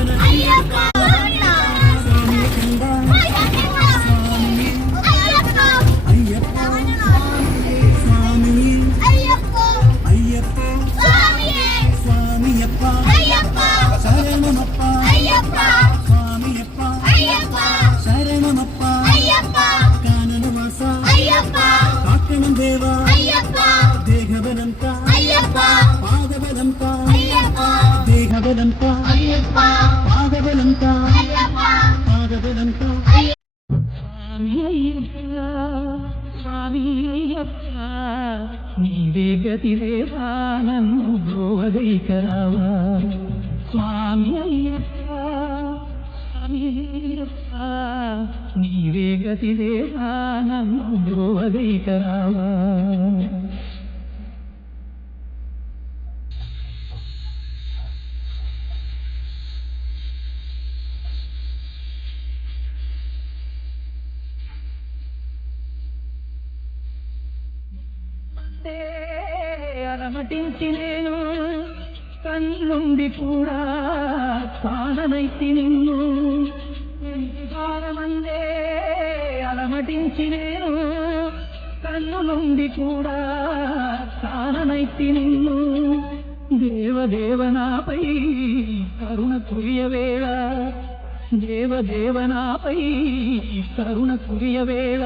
energía. ¡Ay, దేహబలంత Ayyappa పాదబలంత Ayyappa పాదబలంత నీవే గతి దేవా నన్ను బ్రోవగైకరావా స్వామి అయ్యప్ప స్వామి అయ్యప్ప నీవే గతి దేవా నన్ను బ్రోవగైకరావా కన్నుండి కూడా కాననైతి నిన్ను. కాలమందే అలమటించి నేను కన్నులుండి కూడా కాననైతి నిన్ను. దేవదేవనాపై కరుణ కురియవేళ దేవదేవనాపై కరుణ కురియవేళ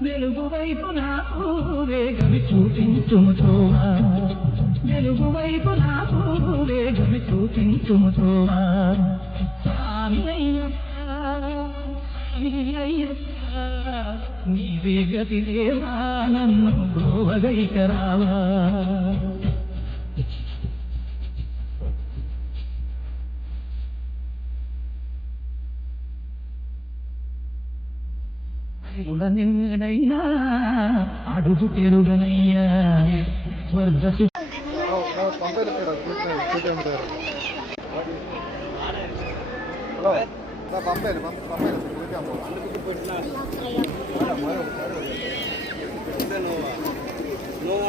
వెలుగు వైపున నాకు వేగమి చూపించుముతోవా వెలుగు వైపున నాకు వేగమి చూపించుముతోవా స్వామి అయ్యప్ప స్వామి అయ్యప్ప నీవే గతి దేవా నన్ను గోవగైకరావా?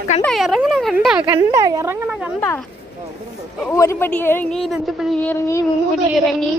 കണ്ട ഇറങ്ങണ കണ്ട കണ്ട ഇറങ്ങണ കണ്ട. ഒരു പടി ഇറങ്ങി രണ്ട് പടി ഇറങ്ങി മൂന്ന് പടി ഇറങ്ങി.